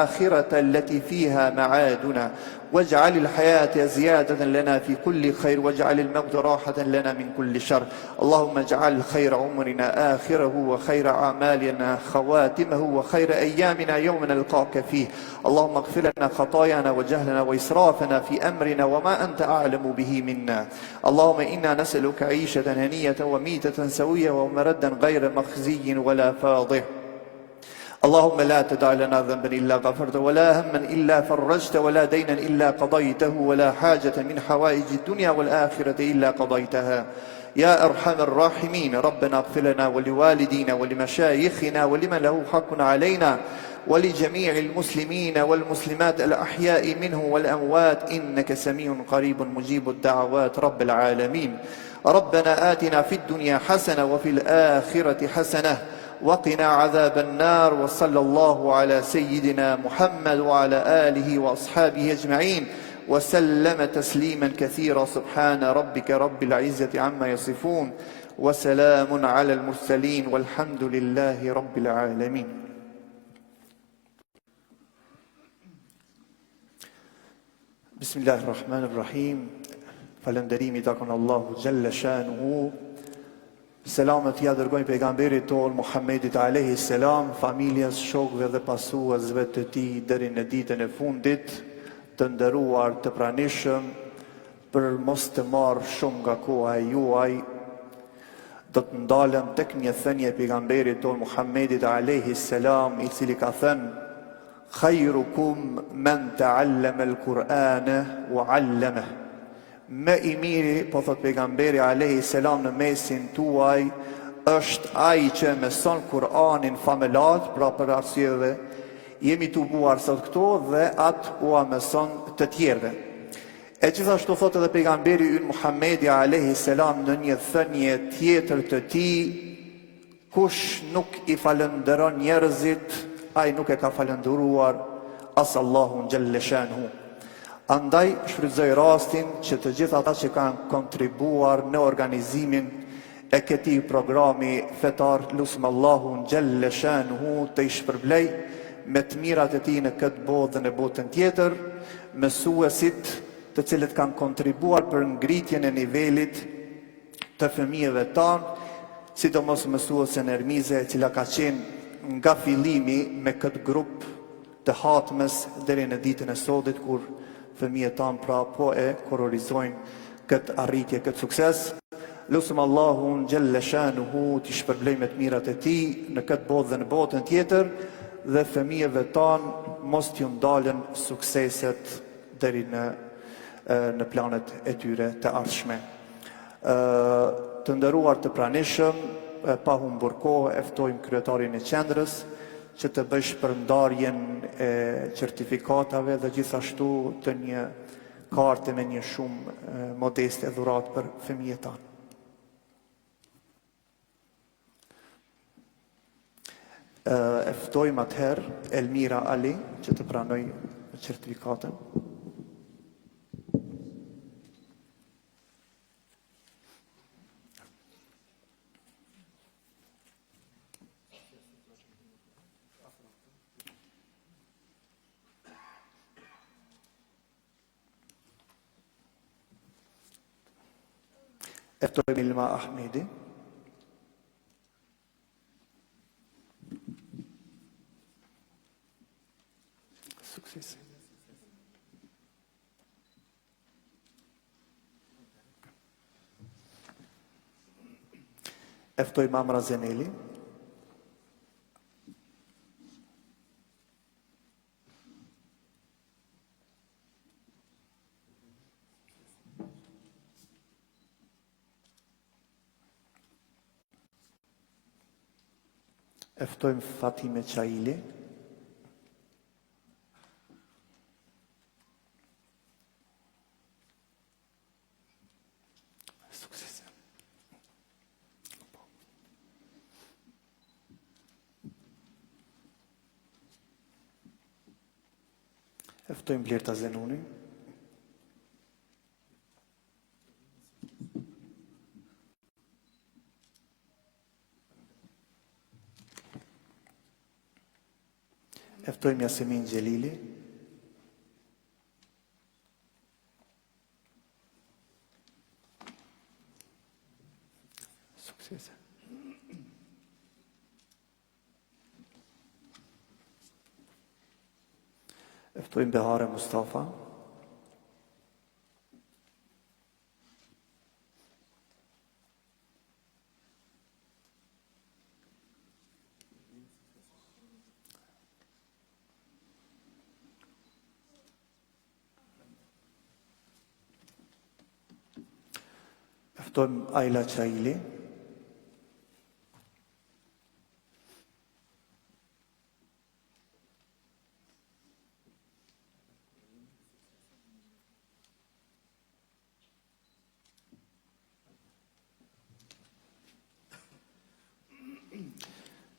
آخرة التي فيها معادنا، واجعل الحياة زيادة لنا في كل خير، واجعل الموت راحة لنا من كل شر. اللهم اجعل خير عمرنا آخره، وخير أعمالنا خواتمه، وخير أيامنا يوم نلقاك فيه. اللهم اغفر لنا خطايانا وجهلنا وإسرافنا في أمرنا وما أنت أعلم به منا. اللهم إنا نسألك عيشة هنية وميتة سوية ومردا غير مخزي ولا فاضح. اللهم لا تدع لنا ذنبا إلا غفرته، ولا هما إلا فرجته، ولا دينا إلا قضيته، ولا حاجة من حوائج الدنيا والآخرة إلا قضيتها يا أرحم الراحمين. ربنا اغفر لنا ولوالدينا ولمشايخنا ولمن له حق علينا ولجميع المسلمين والمسلمات الأحياء منه والأموات، إنك سميع قريب مجيب الدعوات رب العالمين. ربنا آتنا في الدنيا حسنة وفي الآخرة حسنة وقنا عذاب النار. وصلى الله على سيدنا محمد وعلى آله وأصحابه أجمعين وسلم تسليما كثيرا. سبحان ربك رب العزة عما يصفون، وسلام على المرسلين، والحمد لله رب العالمين. بسم الله الرحمن الرحيم. Falënderimi takon Allahu Gjelle Shanuhu. Selamet ja dërgojnë pejgamberit tonë Muhammedit alayhi salam, familjes, shokëve dhe pasuesve të tij deri në ditën e fundit. Të nderuar të pranishëm, për mos të marrë shumë nga koha e juaj, do të ndalem tek një thënie e pejgamberit tonë Muhammedit alayhi salam, i cili ka thënë: "Khairukum man ta'allama al-Qur'ana wa 'allamahu." Me i miri, po thot pejgamberi alayhi salam, në mesin tuaj është ai që mëson Kur'anin familjar, pra për arsyeve jemi të buar sot këto dhe atë ua mëson të tjerëve. E gjithashtu thot edhe pejgamberi ynë Muhammedi alayhi salam në një thënie tjetër të tij: kush nuk i falënderon njerëzit, ai nuk e ka falëndëruar as Allahun Gjelle Shanuhu. Andaj shfrytëzoj rastin që të gjithë ata që kanë kontribuar në organizimin e këtij programi fetar, lutem Allahun Gjelle Shanuhu të i shpërblej me të mirat e tij në këtë botë dhe në botën tjetër, mësuesit të cilët kanë kontribuar për ngritjen e nivelit të fëmijëve tanë, sidomos mësuesen Ermize, e cila ka qenë nga fillimi me këtë grup të hatmes deri në ditën e sodit, kur fëmijët tanë pra po e kororizojnë këtë arritje, këtë sukses. Lutem Allahun Gjelle Shanuhu t'i shpërblej me të mirat e tij në këtë botë dhe në botën tjetër, dhe fëmijëve tanë mos t'ju ndalen sukseset deri në planet e tyre të ardhshme. Të nderuar të pranishëm, pa humbur kohë, ftojmë kryetarin e qendrës që të bëj shpërndarjen e certifikatave dhe gjithashtu të një karte me një shumë modeste dhuratë për fëmijët tanë. Ftojmë atëherë Elmira Ali që të pranoj certifikatën. Ftojmë Ilma Ahmedi. Suksesi. Ftojmë Amra Zeneli. Ftojmë Fatime Qaili. Sukses. E ftojmë Blerta Zenuni. E ftojmë Yasemin Gjelili. Suksese. E ftojmë Behare Mustafa. E ftojmë Ajla Qaili.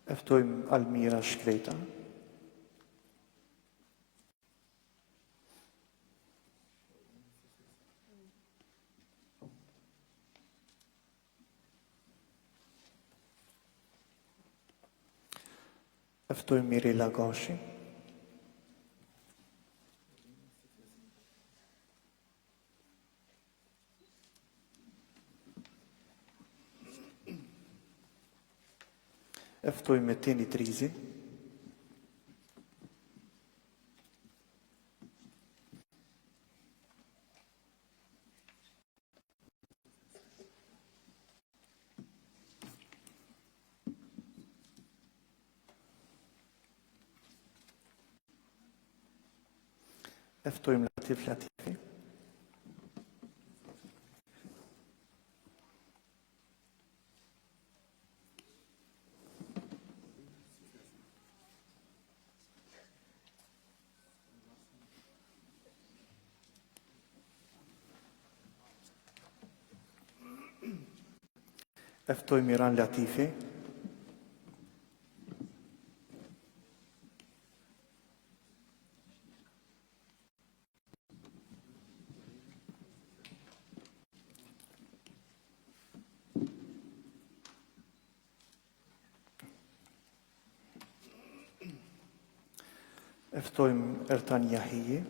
E ftojmë Almira Shkreta. E ftojmë Mirela Gashi. E ftojmë Metini Trizi. E ftojmë Latif Latifi. E ftojmë Miran Latifi. E ftojmë Ertan Jahiji.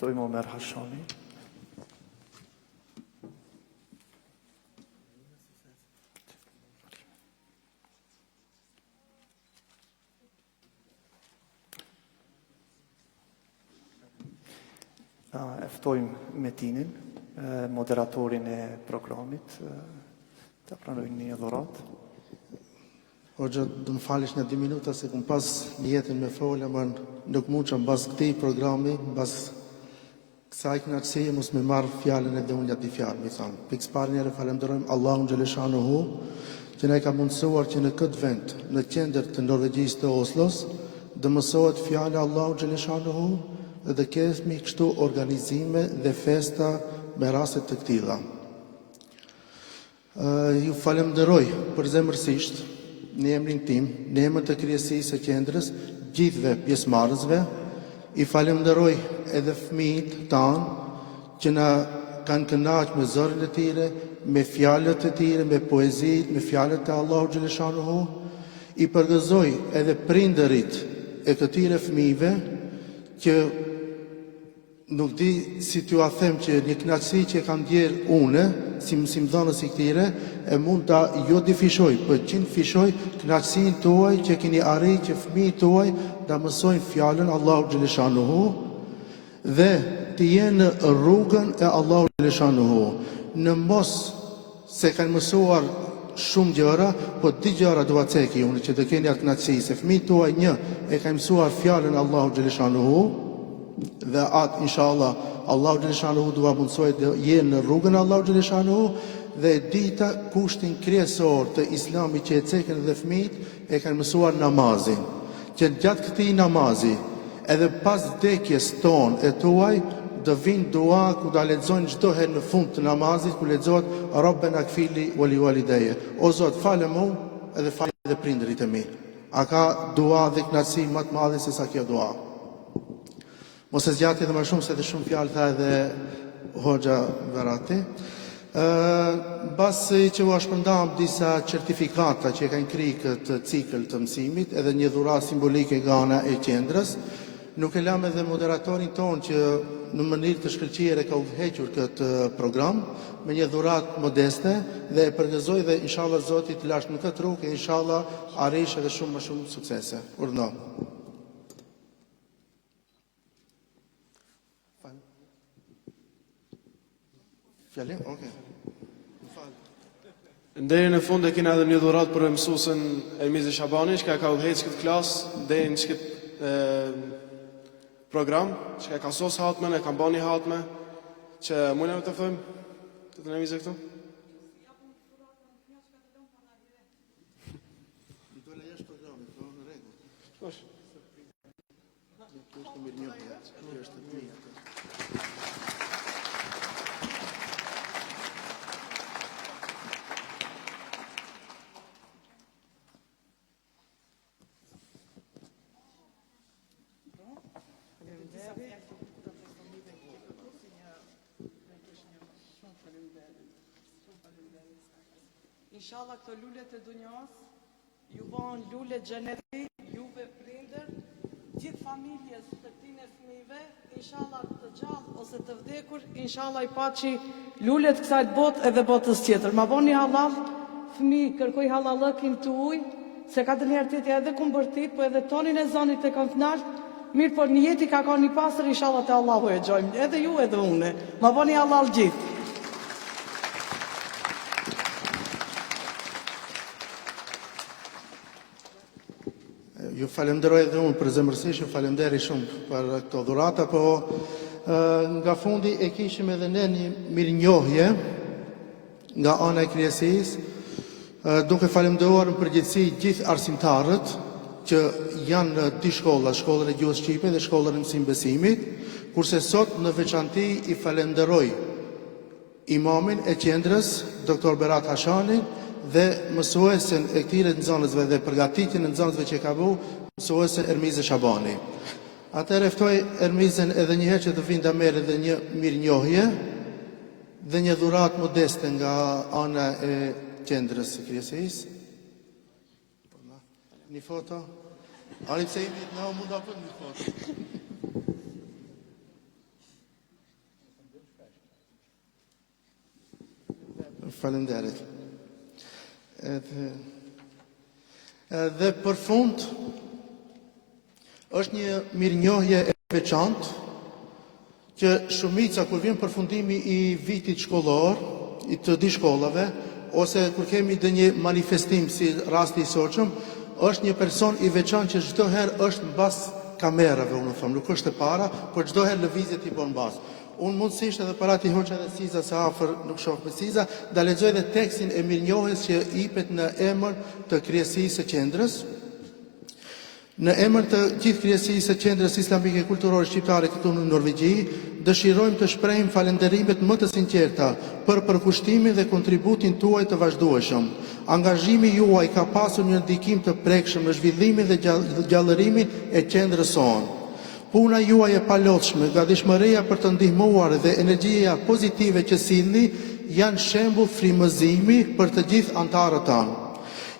Ftojmë Omer Hashani. E ftojmë Metinin, moderatorin e programit, të pranojnë një dhuratë. Hoxha, do më falish në 2 minuta se kum pas jetën me folja, ma nuk mund që mbas këtij programi, mbas kësaj kënaqësie mos me marr fjalën edhe unë aty fjalë, mi thamë. Pikës parë njëre falenderojmë Allahun xhaleshanuhu, që na ka mundësuar që në këtë vend, në qendër të Norvegjisë të Oslos, dhe mësohet fjala Allahu xhaleshanuhu dhe kemi kështu organizime dhe festa me raste të këtilla. Ju falenderoj për zemërsisht në emrin tim, në emër të kryesisë së qendrës, gjithëve pjesëmarrësve. I falenderoj edhe fëmijët tanë që na kanë kënaqur me zërin e tyre, me fjalët e tyre, me poezitë, me fjalët e Allahu xhaleshanuhu. I përgëzoj edhe prindërit e këtyre fëmijëve që nuk di si t'ju a them që një kënaqësi që kam ndjerë une, si mësimdhënës i këtyre, e mund ta jo di fishoj, për 100 fishoj kënaqësinë tuaj që keni arrit që fëmijët tuaj ta mësojnë fjalën Allahu xhaleshanuhu dhe të jenë në rrugën e Allahu xhaleshanuhu. Në mos se kanë mësuar shumë gjëra, po 2 gjëra dua ceki unë që të keni atë kënaqësi se fëmijët tuaj një e kanë mësuar fjalën Allahu xhaleshanuhu dhe atë, inshallah, Allahu xhaleshanuhu dua mundsoj të jenë në rrugën e Allahu xhaleshanuhu dhe dita kushtin kryesor të islamit që e cekën dhe fëmijët e kanë mësuar namazin. Që gjatë këtij namazi edhe pas vdekjes tonë e tuaj, do vinë dua ku da lexojnë çdo herë në fund të namazit, ku lexohet Rabbena kfili wali walideje. O Zot, falë mu edhe falë edhe prindërit e mi. A ka dua dhe knatësi më të madhe se sa kjo dua? Mos e zgjati edhe më shumë se edhe shumë fjalë tha edhe Hoxha Verati. Basi që u shpërndam disa certifikata që kanë kri këtë cikël të mësimit, edhe një dhuratë simbolike nga ana e qendrës, nuk e lam edhe moderatorin ton që në mënyrë të shkëlqyer e ka udhëhequr këtë program me një dhuratë modeste dhe e përgëzoj dhe inshallah Zoti të lash në këtë rrugë e inshallah arrish edhe shumë më shumë suksese. Urdhno. Fjalim? Okej. Deri në fund e kena edhe një dhuratë për mësuesën Ermizi Shabani, që ka udhëhequr këtë klasë deri në këtë program, që ka sos hatme, e ka bani hatme, që mujna të thëmë, të të nëmizë këtu? Inshallah këto lullet e dunjas ju bën lullet xheneti, juve prindër, gjithë familjes të këtyre fëmijëve, inshallah të gjallë ose të vdekur, inshallah i paçi lullet kësaj botë edhe botës tjetër. Ma boni halal, fëmijë kërkoj halallëkin tuaj, se ka të njerë tjetër edhe kumbërtit, po edhe tonin e zonit e kanë knalë, mirë por një jeti ka një pasër, inshallah të Allahu e gjojmë, edhe ju edhe une. Ma boni halal gjithë. Ju falenderoj edhe unë për zemërsisht, ju falemderi shumë për këto dhurata, po nga fundi e kishim edhe ne një mirënjohje nga ana e krijesisë, duke falemderuar në përgjithësi gjithë arsimtarët që janë në dy shkolla, shkollën e gjuhës shqipe dhe shkollën e mësim besimit, kurse sot në veçanti i falenderoj imamin e qendrës, Dr. Berat Hashanin, dhe mësuesen e këtyre nxënësve dhe përgatitjen e nxënësve që ka bu, mësuesen Ermizi Shabani. Atëherë ftoj Ermizën edhe një herë që të vinë ta merrë edhe një mirënjohje dhe një dhuratë modeste nga ana e qendrës së krijesisë. Një foto. Ani pse imi na mund ta bëjmë një foto. Faleminderit. Dhe për fund, është një mirënjohje e veçantë që shumica kur vjen përfundimi i vitit shkollor, i të dy shkollave, ose kur kemi dhe një manifestim si rasti i sotshëm, është një person i veçantë që çdo herë është mbas kamerave, unë them, nuk është e para, por çdo herë lëvizjet i bën mbas. Unë mundësisht edhe para ti Hoxha dhe Siza se afër nuk shoh me Siza, da lexoj edhe tekstin e mirënjohjes që jepet në emër të krijesisë së qendrës. Në emër të gjithë krijesisë së qendrës islamike kulturore shqiptare këtu në Norvegji, dëshirojmë të shprehim falënderimet më të sinqerta për përkushtimin dhe kontributin tuaj të vazhdueshëm. Angazhimi juaj ka pasur një ndikim të prekshëm në zhvillimin dhe gjallërimin e qendrës sonë. Puna juaj e palotshme, gatishmëria për të ndihmuar dhe energjia pozitive që sillni janë shembull frymëzimi për të gjithë anëtarët tanë.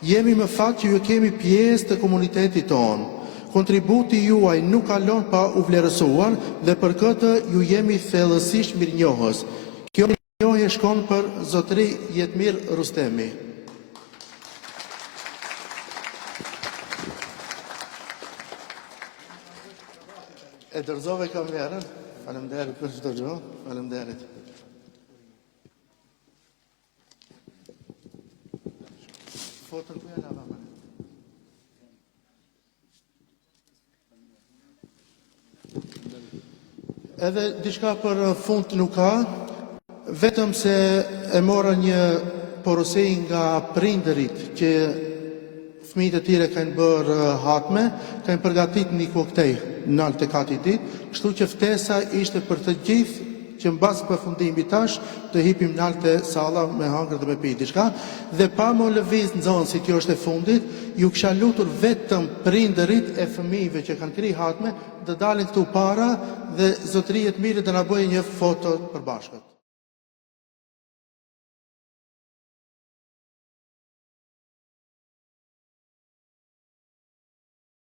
Jemi më fat që ju kemi pjesë të komunitetit tonë. Kontributi juaj nuk kalon pa u vlerësuar dhe për këtë ju jemi thellësisht mirënjohës. Kjo mirënjohje shkon për zotëri Jetmir Rustemi. E dërzove kamerën, faleminderit për çdo gjë, faleminderit. Foton ku ja lava më. Edhe diçka për fund nuk ka, vetëm se e mora një porosi nga prindërit që fëmijët e tyre kanë bërë hatme, kanë përgatitur një koktejl. nalt të kati ditë, kështu që ftesa ishte për të gjithë që mbas përfundimit tash të hipim nalt të salla me hangër dhe me pi diçka, dhe pa më lëviz në zonë si kjo është e fundit, ju kisha lutur vetëm prindërit e fëmijëve që kanë kri hatme, të dalin këtu para dhe zotërijet mirë të na bëjë një foto përbashkët.